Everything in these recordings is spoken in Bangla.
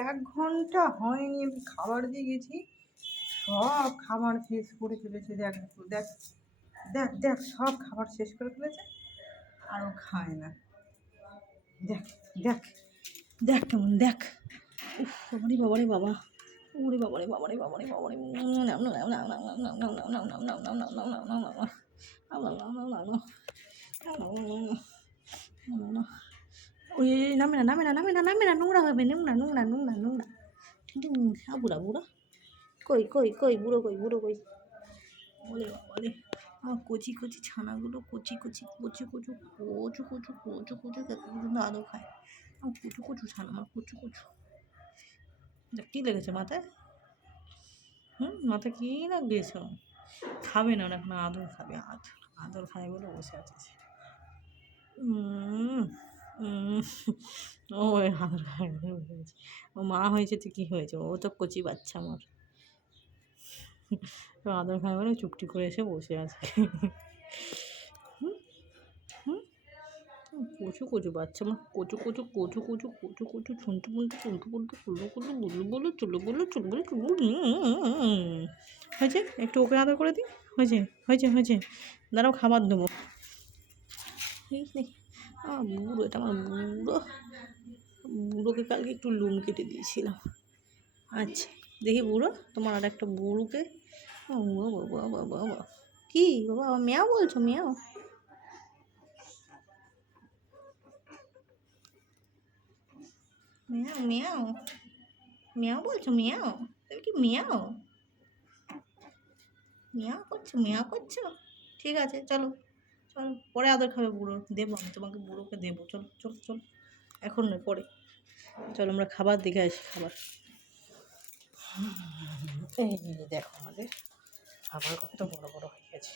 1 ঘন্টা হয়নি আমি খাবার দিয়ে গেছি, সব খাবার শেষ করে ফেলেছে। দেখ দেখ দেখ দেখ, সব খাবার শেষ করে ফেলেছে, আরও খায় না। দেখ দেখ দেখ কেমন, দেখ। উফ বাবারে বাবারে বাবা, ওরে বাবারে বাবারে বাবারে বাবারে, ওই নামে না নামে না নামে না নামে না, নোংরা হবে, নোংরা নোংরা নোংরা নোংরা। বুড়া বুড়া কই কই কই, বুড়ো কই, বুড়ো কই। ওরে বাবারে, আমার কচি কচি ছানাগুলো, কচি কচি কচু কচু কচু কচু কচু কচু কত পর্যন্ত আদৌ খায়। আমার কচু কচু ছানা, আমার কচু কচু। কী লেগেছে মাথায়? মাথায় কী লাগিয়েছ? খাবে না, এখন আদর খাবে, আদর খাবে বলে বসে আছে। ও আদর খাবে বলে বসে আছে। ও মা হয়েছে তো কী হয়েছে, ও তো কচি বাচ্চা আমার। তো আদর খাবে বলে চুপটি করে এসে বসে আছে। কচু কচু বাচ্চা আমার, কচু কচু কচু কচু কচু কচু, ছুনটু পুনটু চুলটু পুলটু কুলু কুলু বুলু বুলু চুলু বুলু চুল বুলু চুল বুলু। হয়েছে, একটু ওকে আদর করে দিই। হয়েছে হয়েছে হয়েছে, দাঁড়াও খাবার দেবো। বুড়ো, এটা আমার বুড়ো, বুড়োকে কালকে একটু লুম কেটে দিয়েছিলাম। আচ্ছা দেখি বুড়ো, তোমার আর একটা বুড়োকে। বাবা বাবা বাবা, কি বাবা মেয়াও বলছো, মেয়াও? মেয়াও মেয়াও মেয়াও বলছো, মেয়াও? তুমি কি মেয়াও মেয়াও করছো, মেয়াও করছো? ঠিক আছে, চলো চলো, পরে আদর খাবে বুড়ো, দেবো আমি তোমাকে, বুড়োকে দেবো। চলো চলো চলো, এখন নয়, পরে চলো আমরা খাবার দেখে আসি। খাবার এই দেখো, আমাদের খাবার কত বড় বড় হয়ে গেছে,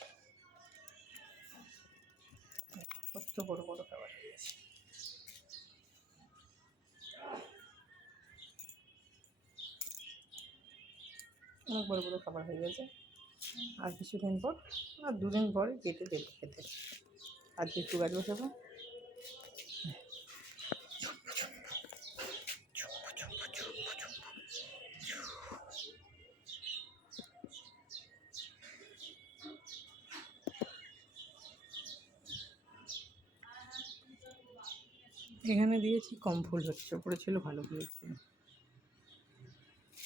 কত বড় বড় খাবার হয়ে গেছে। অনেক বড় বড় খাবার হয়ে গেছে। আর কিছুদিন পর, আর 2 দিন পরে কেটে দেবো খেতে। আজকে একটু গাছ বসাবো। এখানে দিয়েছি, কম ফুল হচ্ছে, ওপরে ছিল ভালো ফুল হচ্ছে।